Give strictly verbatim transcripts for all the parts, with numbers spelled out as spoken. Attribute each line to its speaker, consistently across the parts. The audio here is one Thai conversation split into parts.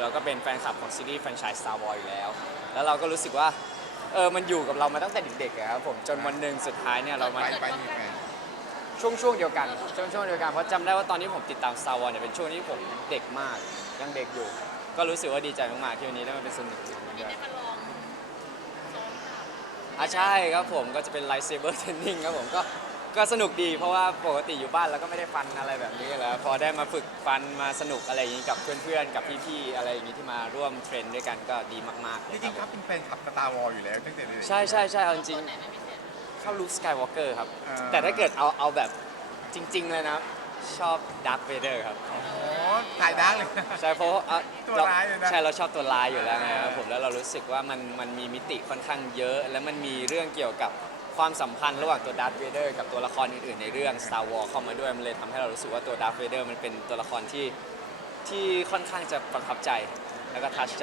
Speaker 1: เราก็เป็นแฟนคลับของซีรีส์แฟรนไชส์ Star Wars อยู่แล้วแล้วเราก็รู้สึกว่าเออมันอยู่กับเรามาตั้งแต่เด็กๆอะครับผมจนวันหนึ่งสุดท้ายเนี่ยเรามา
Speaker 2: ไปไปยังไง
Speaker 1: ช่วงช่วงเดียวกันช่วงช่วงเดียวกันเพราะจำได้ว่าตอนที่ผมติดตาม Star Wars เนี่ยเป็นช่วงที่ผมเด็กมากยังเด็กอยู่ ก็รู้สึกว่าดีใจมากๆที่วันนี้ได้มาเป็นส่วนหนึ่งของมันด้วยอ่ะใช่ครับผมก็จะเป็น Lightsaber Training ครับผมก็ก็สนุกดีเพราะว่าปกติอยู่บ้านเราก็ไม่ได้ฟันอะไรแบบนี้แล้วพอได้มาฝึกฟันมาสนุกอะไรอย่างนี้กับเพื่อนๆกับพี่ๆอะไรอย่างนี้ที่มาร่วมเทรนด้วยกันก็ดีมากๆ
Speaker 2: จริงๆครับเป็นแฟนคลับสตาร์วอลอยู่แล้วตั้งแต่เด็ก
Speaker 1: ใช่ใช่ใช่เอาจริงๆชอบลุคสกายวอล์กเกอร์ครับ
Speaker 2: อ่า
Speaker 1: แต่ถ้าเกิดเอาเอาแบบจริง ๆ เลยนะ ชอบดาร์ v เวเดอร์ครับ
Speaker 2: โอ้ถ่ายดังเลยนะ
Speaker 1: ใช่เพราะว่าอ่ะ
Speaker 2: ตัวร้ายเลยนะ
Speaker 1: ใช่เราชอบตัวร้ายอยู่แล้วไงครับผมแล้วเรารู้สึกว่ามันมันมีมิติค่อนข้างเยอะ และมันมีเรื่องเกี่ยวกับความสัมพันธ์ระหว่างตัวดาร์ v เวเดอร์กับตัวละครอื่นๆในเรื่อง Star Wars เข้ามาด้วยมันเลยทำให้เรารู้สึกว่าตัวดาร์ v เวเดอร์มันเป็นตัวละครที่ที่ค่อนข้างจะประทับใจแล้วก็ทัชใจ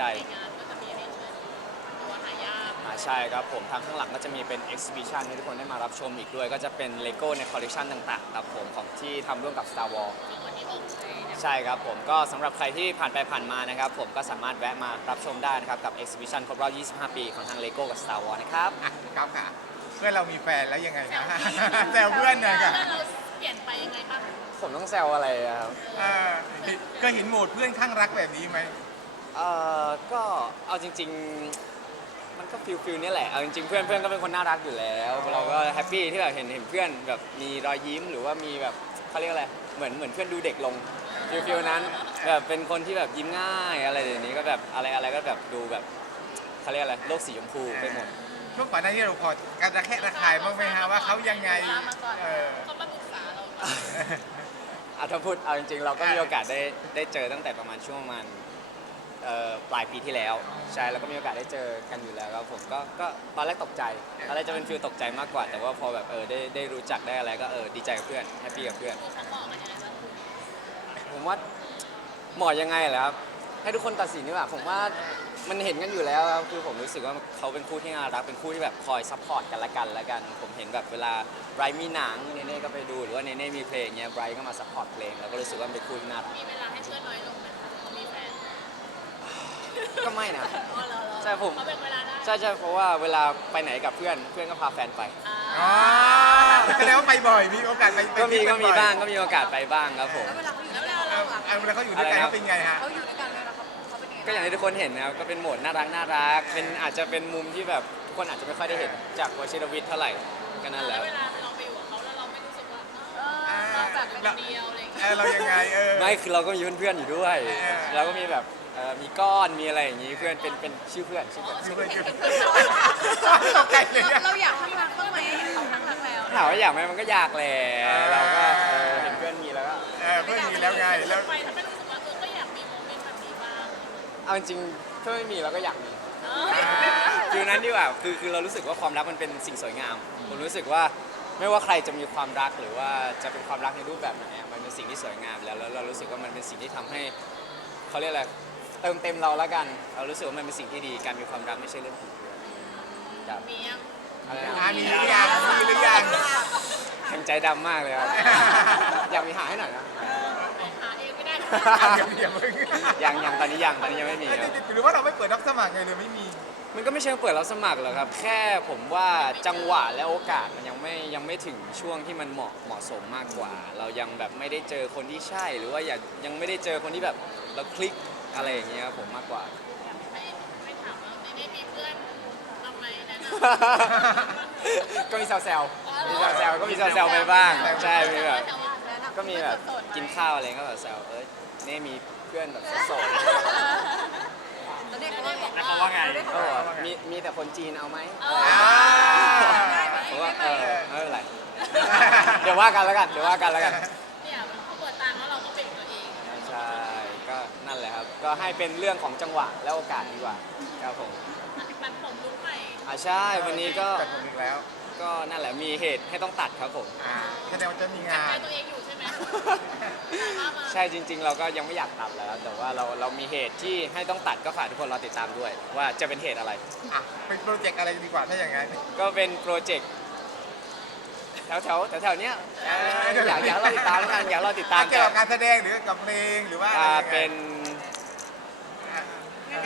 Speaker 1: อ่าใช่ครับผมทางข้างหลังก็จะมีเป็น exhibition ให้ทุกคนได้มารับชมอีกด้วย ก็จะเป็นเลโก้ในคอลเลคชันต่างๆครับผมของที่ทำร่วมกับ Star Wars ใช่ครับผมก็สำหรับใครที่ผ่านไปผ่านมานะครับผมก็สามารถแวะมารับชมได้นะครับกับ exhibition ครบรอบ ยี่สิบห้า ปีของทางเลโก้กับ Star Wars นะครับ
Speaker 2: อ่ะครับค่ะเพื่อนเรามีแฟนแล้วยังไงนะแซวเพื่อนหน่อยค่ะ
Speaker 3: เราเปลี่ยนไปยังไงบ้าง
Speaker 1: ผมต้องแซวอะไรอะครับ
Speaker 2: เออเคยเห็นโหมดเพื่อนข้างรักแบบนี้ไหม
Speaker 1: เอ่อก็เอาจริงๆมันก็ฟิลฟิลนี่แหละเอาจริงๆเพื่อนเพื่อนก็เป็นคนน่ารักอยู่แล้วเราก็แฮปปี้ที่แบบเห็นเห็นเพื่อนแบบมีรอยยิ้มหรือว่ามีแบบเขาเรียกอะไรเหมือนเหมือนเพื่อนดูเด็กลงฟิลฟิลนั้นแบบเป็นคนที่แบบยิ้มง่ายอะไรเดี๋ยวนี้ก็แบบอะไรอะไรก็แบบดูแบบเขาเรียกอะไรโลกสีชมพูไปหมด
Speaker 2: ช่วงก่อนหน้านี้เราพอการระแคะระคายบ้างไหมฮะว่าเขายังไง
Speaker 3: มาก่อน
Speaker 2: เออ
Speaker 3: เขามาปรึกษาเรา
Speaker 1: อาถ้าพูดเอาจริงๆ เราก็มีโอกาสได้ได้เจอตั้งแต่ประมาณช่วงประมาณเอ่อปลายปีที่แล้วใช่แล้วก็มีโอกาสได้เจอกันอยู่แล้วครับผมก็ก็ตอนแรกตกใจตอนแรกจะเป็นฟิลตกใจมากกว่า แต่ว่าพอแบบเออได้ได้รู้จักได้อะไรก็เออดีใจกับเพื่อนแฮปปี้กับเพื่อน
Speaker 3: ดูเขาบอกมายังไงบ้าง
Speaker 1: ผมว่าเหมาะยังไงเหรอครับให้ทุกคนตัดสินดีกว่าผมว่ามันเห็นกันอยู่แล้วครับคือผมรู้สึกว่าเขาเป็นคู่ที่น่ารักเป็นคู่ที่แบบคอยซัพพอร์ตกันละกันละกัน ผมเห็นแบบเวลาไบรท์มีหนังเนเน่ก็ไปดูหรือว่าเนเน่มีเพลงเงี้ยไบรท์ก็มาซัพพอร์ตเพลงแล้วก็รู้สึกว่าเป็นคู่ที่น่ารัก
Speaker 3: มีเวลาให้เพื่อนน้อยลงไหมเขามีแฟน
Speaker 1: ก็ไม่นะ
Speaker 3: อ๋อเหรอเหรอ
Speaker 1: ใช่ผม
Speaker 3: เขาแบ่งเวลาได้
Speaker 1: ใช่ใช่เพราะว่าเวลาไปไหนกับเพื่อนเพื่อนก็พาแฟนไป
Speaker 3: อ่า
Speaker 2: อ๋อแสดงว่าไปบ่อยมีโอกาสไปไป
Speaker 1: ก็มี
Speaker 2: ที่
Speaker 1: ก็มี
Speaker 2: บ่อย
Speaker 1: บ้างก็มีโอกาสไปบ้างครับผม
Speaker 4: แล้วเวลาเขาอยู่
Speaker 3: แล้ว
Speaker 4: ด้วย
Speaker 3: เว
Speaker 4: กัน
Speaker 3: ลาเราอะ
Speaker 2: เออเวลาเขาอยู่ด้วยกันเขาเป็นไงฮะ
Speaker 4: เขาอยู่ด้วยกันเวลาเขาเขาเป็นยังไง
Speaker 1: ก็อย่างที่ทุกคนเห็นนะครับก็เป็นโหมดน่ารักน่ารักเป็นอาจจะเป็นมุมที่แบบทุกคนอาจจะไม่ค่อยได้เห็นจากวชิรวิทย์เท่าไหร่ก็นั่นแห
Speaker 3: แล้
Speaker 1: ละ
Speaker 3: วเวลาเราไปอยู่กับเขาแล้วเราไม่รู้สึกว่าเอ
Speaker 4: เอ
Speaker 3: อ
Speaker 4: อ
Speaker 3: เราแบบเป็นเดียวอะไรอย่าง
Speaker 2: เอ
Speaker 3: เงี้ย
Speaker 2: อเรายังไงเออ
Speaker 1: ไม่คือเราก็มีเพื่อนๆอยู่ด้วย
Speaker 2: เออ
Speaker 1: เราก็มีแบบเอ่อมีก้อนมีอะไรอย่างนี้เพื่อนเป็นเป็นชื่อเพื่อนชื่อเพื่อน
Speaker 2: อยู่กันอยู่ตกใจเลยอะ
Speaker 4: เราอยากข้างรักบ้างไหมเห็นเขาข้างรักแล้ว
Speaker 1: ถามว่าอยากไหมมันก็อยากแหละเราก็เออเห็นเพื่อนมีแล้วก็
Speaker 2: เออเพื่อนมีแล้วไงแล้ว
Speaker 3: ไปถ้าไม่รู้สึกว่าเออก็อยากมีโมเมนต์แบบนี้บ้าง
Speaker 1: เอาจริงๆถ้าไม่มีเราก็อยากมี
Speaker 3: เอ
Speaker 1: ฟิลนั้นดีกว่าคือคือเรารู้สึกว่าความรักมันเป็นสิ่งสวยงาม ผมรู้สึกว่าไม่ว่าใครจะมีความรักหรือว่าจะเป็นความรักในรูปแบบไหนอะมันเป็นสิ่งที่สวยงามแล้วแล้วเรารู้สึกว่ามันเป็นสิ่งที่ทำให้เขาเรียกอะไรเติมเต็มเราแล้วกัน เรารู้สึกว่ามันเป็นสิ่งที่ดีการมีความรักไม่ใช่เรื่องผิดครับ
Speaker 3: มียัง
Speaker 1: อะไร
Speaker 2: อ่า
Speaker 1: นะ
Speaker 2: มีหรือยังมีหรือยัง
Speaker 1: แข็งใจดำมากเลยครับ อยากมีหาให้หน่อยนะ
Speaker 3: ไปหาเองไม่ได้
Speaker 2: เดี๋ยวเดี๋ยวมึง
Speaker 1: ยังยังตอนนี้ยังตอนนี้ยังไม่มีครับ
Speaker 2: หรือว่าเราไม่เปิดรับสมัครไงเลยไม่มี
Speaker 1: มันก็ไม่เชิงเปิดรับสมัครหรอกครับ แค่ผมว่าจังหวะและโอกาสมันยังไม่ยังไม่ถึงช่วงที่มันเหมาะเหมาะสมมากกว่า เรายังแบบไม่ได้เจอคนที่ใช่ หรือว่าอยากยังไม่ได้เจอคนที่แบบเราคลิกอะไรอย่างเงี้ยครับผมมากกว่า
Speaker 3: ไม่ไม่ถามว่าไม่ได้มีเพื่อนทำไมแนะน
Speaker 1: ก็มีแซวๆมีแซวๆก็มีแซวๆไปบ้าง ใช่ มีแบบ
Speaker 3: ำ
Speaker 1: ก็มีแบบกินข้าวอะไรก็แบบแซว เอ้ยนี่มีเพื่อนแบบโสด
Speaker 4: แล้วเนี่ยเขาได้บอก
Speaker 1: ๆเขาว่าไง
Speaker 4: ได้
Speaker 1: เขาบอกว่ามีมีแต่คนจีนเอาไหม
Speaker 2: อ่า
Speaker 1: ผมว่าเออไม่เป็นไร เดี๋ยวว่ากันแล้วกัน เดี๋ยวว่ากันแล้วกัน
Speaker 3: เนี่ยเขาเปิดตังค์แล้วเราก็เป็นตัวเอง
Speaker 1: ใช่ ก็นั่นแหละครับ ก็ให้เป็นเรื่องของจังหวะและโอกาสดีกว่า ครับผม
Speaker 3: มันผมลุกใหม่
Speaker 1: อ่าใช่ วันนี้ก็
Speaker 2: แต่ผมอีกแล้ว
Speaker 1: ก็นั่นแหละ มีเหตุให้ต้องตัดครับผม
Speaker 2: อ่าแสดงว่าจะมี
Speaker 3: จับ
Speaker 2: งา
Speaker 3: ใจ
Speaker 2: น
Speaker 3: ตัวเองอยู่ใช่ไหม
Speaker 1: ใช่จริง ๆ เราก็ยังไม่อยากตัดแล้ว แต่ว่าเราเรามีเหตุที่ให้ต้องตัดก็ฝากทุกคนรอติดตามด้วย ว่าจะเป็นเหตุอะไร
Speaker 2: อ่ะเป็นโปรเจกต์อะไรดีกว่าถ้าอย่างนั้น
Speaker 1: ก็เป็นโปรเจกต์แถวแถวแถวแถวๆเนี้ยเอ่ออยากอยากเราติดตามแล้วกันอยากเราติดตาม
Speaker 2: เกี่ยวกับการแสดงหรือกับเพลงหรือว่าอะไร
Speaker 1: อ่า
Speaker 2: ยังไง
Speaker 1: เป็น
Speaker 2: อ่ะ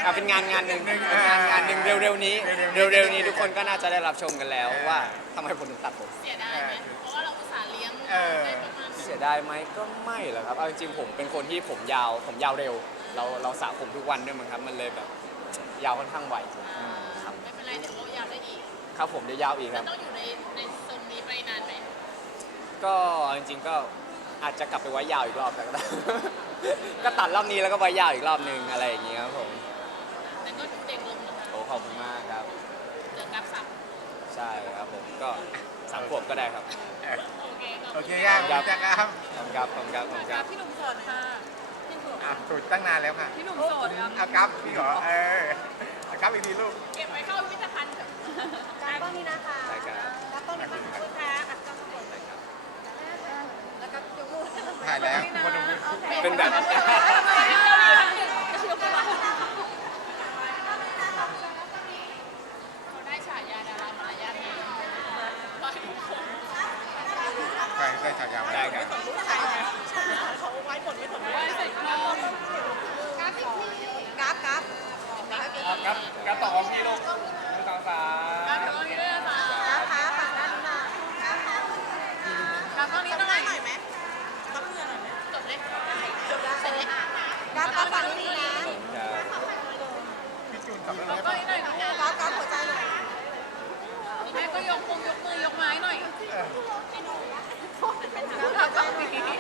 Speaker 1: อ่ะเป็นงานงานหนึ่ง
Speaker 2: หนึ่ง
Speaker 1: เป็นงานงานหนึ่งเร็วๆนี้
Speaker 2: เร็วๆนี้
Speaker 1: เร็วๆนี้ทุกคนก็น่าจะได้รับชมกันแล้วว่าทำไมผมถึงตัดผม
Speaker 3: เสียดายไหมเพราะว่าเราอุตส่าห์เลี้ยง
Speaker 2: เออ
Speaker 3: ได้ประมาณ
Speaker 1: เสียดายไหมก็ไม่หรอกครับเอาจริงๆผมเป็นคนที่ผมยาวผมยาวเร็ว เราเราสระผมทุกวันด้วยมั้งครับมันเลยแบบยาวค่อนข้างไว
Speaker 3: อ่าไม่เป็นไรเดี๋ยวเรายาวได้อีก
Speaker 1: ครับผมเดี๋ยวยาวอีกค
Speaker 3: เรา
Speaker 1: รับ
Speaker 3: ต้องอยู่ในในทรงนี้ไปนานไหม
Speaker 1: ก็เอาจริงๆก็อาจจะกลับไปไว้ยาวอีกรอบแต่ก็ได้ ก็ตัดรอบนี้แล้วก็ไว้ยาวอีกรอบนึงอะไรอย่างเงี้ยครับผม
Speaker 3: แต่ก็ดูเด็กลงนะคะ
Speaker 1: โอ้ขอบคุณมากครับ
Speaker 3: เดี๋ยวกับสับ
Speaker 1: ใช่ครับผมก็สามขวบก็ได้ครับ
Speaker 3: โอเคขอบ
Speaker 2: โอ
Speaker 3: คุณ
Speaker 2: เคครับขอบคุณครับ
Speaker 1: ขอบคุณครับขอบคุณครับขอบคุณครับ
Speaker 4: พี่หนุ่มโสดค่ะพี่หนุ่ม
Speaker 2: อ่ะถูกตั้งนานแล้วค่ะ
Speaker 4: พี่หนุ่มโสดครับ
Speaker 2: เอาครับพี่เหรอเออเอาครับอีกทีลูก
Speaker 3: เก็บไว้เข้าพิพิธภัณฑ์เถอะ
Speaker 4: การก็มีนะคะ
Speaker 1: ใช่ครับ
Speaker 4: แล้วก็มีมาขอบคุณค่ะอ่ะก็ขอบคุณแล้วก็ยกมือ
Speaker 2: ถ่ายแล้วคนดู
Speaker 1: เป็นแบบ
Speaker 3: เขาได้ฉายาดารามารยาทดีร้อยทุกคน
Speaker 2: ใครได้ฉายา
Speaker 1: ได้ครับ
Speaker 3: เขาไว้ผลไม่ผลไม่ได้ใส่กล้อง
Speaker 4: กราฟกราฟ
Speaker 1: ครับครับต่อของพี่ลูกหนึ่งสองสาม
Speaker 3: การทำงานด้วยนะคะ
Speaker 4: ขาฝั่งด้านหน้าแล้วก็นี้ต้องหน่อยไหม
Speaker 3: จบเลยเสร็จเลย
Speaker 4: กราฟกราฟฝั่งนี้นะ
Speaker 2: พี่จูนขับรถ
Speaker 3: แล้ว
Speaker 2: ได้
Speaker 3: ก็
Speaker 2: ปะ
Speaker 3: อีกหน่อย
Speaker 4: กราฟกราฟหัวใจหน่อย
Speaker 3: แม่ก็ยกมือยกมือยกไม้หน่อย
Speaker 2: เออก
Speaker 4: ราฟกราฟฝั่งนี้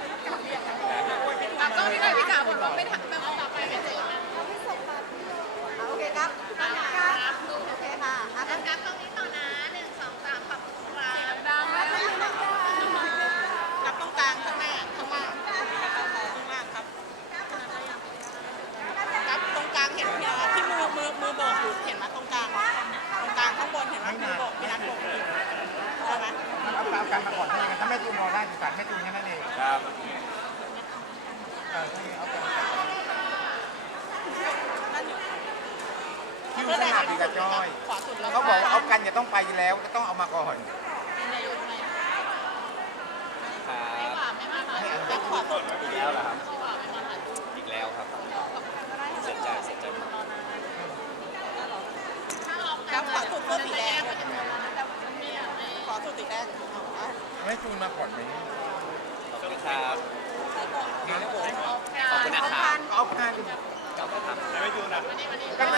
Speaker 3: แล้วก็นี่หน่อยพี่กาผมว่าไม่ทันแบบต่อไปไม่เจอกัน
Speaker 4: โอเคครับกราฟกราฟโอเคค่ะอ่ะ
Speaker 3: แล้วกันตรงนี้ต่อนะหนึ่งสองสามขอบคุณครับดังแล้ว
Speaker 4: กราฟตรงกลางข้างหน้าข้างล่างข้างล่างครับกราฟตรงกลางเห็นไหมที่มือมือมือโบกอยู่เห็นไหมตรงกลางตรงกลางข้างบนเห็นไหมมือโบกพี่นัทโบกอยู่ใช่ไหม
Speaker 2: เอาตามกันมาก่อนได้ไหมถ้าแม่จูนรอได้สงสารแม่จูนแค่นั้นเอง
Speaker 1: ครับ
Speaker 2: เออที่เอากัน
Speaker 4: นั่นอยู่
Speaker 2: คิวสลับดีกับจอย
Speaker 4: ขวาสุดแล้ว
Speaker 2: เขาบอกว่าเอากันอย่าต้องไปแล้วก็ต้องเอามาก่อน
Speaker 3: นายกไหม
Speaker 1: ครับ
Speaker 3: ไม่ว่าไม่มาหา
Speaker 4: แล้ขวาสุด
Speaker 1: อีกแล้วเหรอครับ
Speaker 3: ไม่ว่าไม่มาหาดู
Speaker 1: อีกแล้วครับเสียใจเสียใจมาก
Speaker 3: ถ้าเรา
Speaker 4: กราฟขวาสุดเสื้อสีแดง
Speaker 3: ไม่อยากให้
Speaker 4: ขวาสุดสีแดงเอาอ่ะ
Speaker 2: แม่จูนมาก่อนไหม
Speaker 1: ขอบคุณครับ
Speaker 3: ออก
Speaker 1: ขอบคุณนะครับ
Speaker 2: เอาพัน
Speaker 1: ขอบคุณครับ
Speaker 2: ก็แม่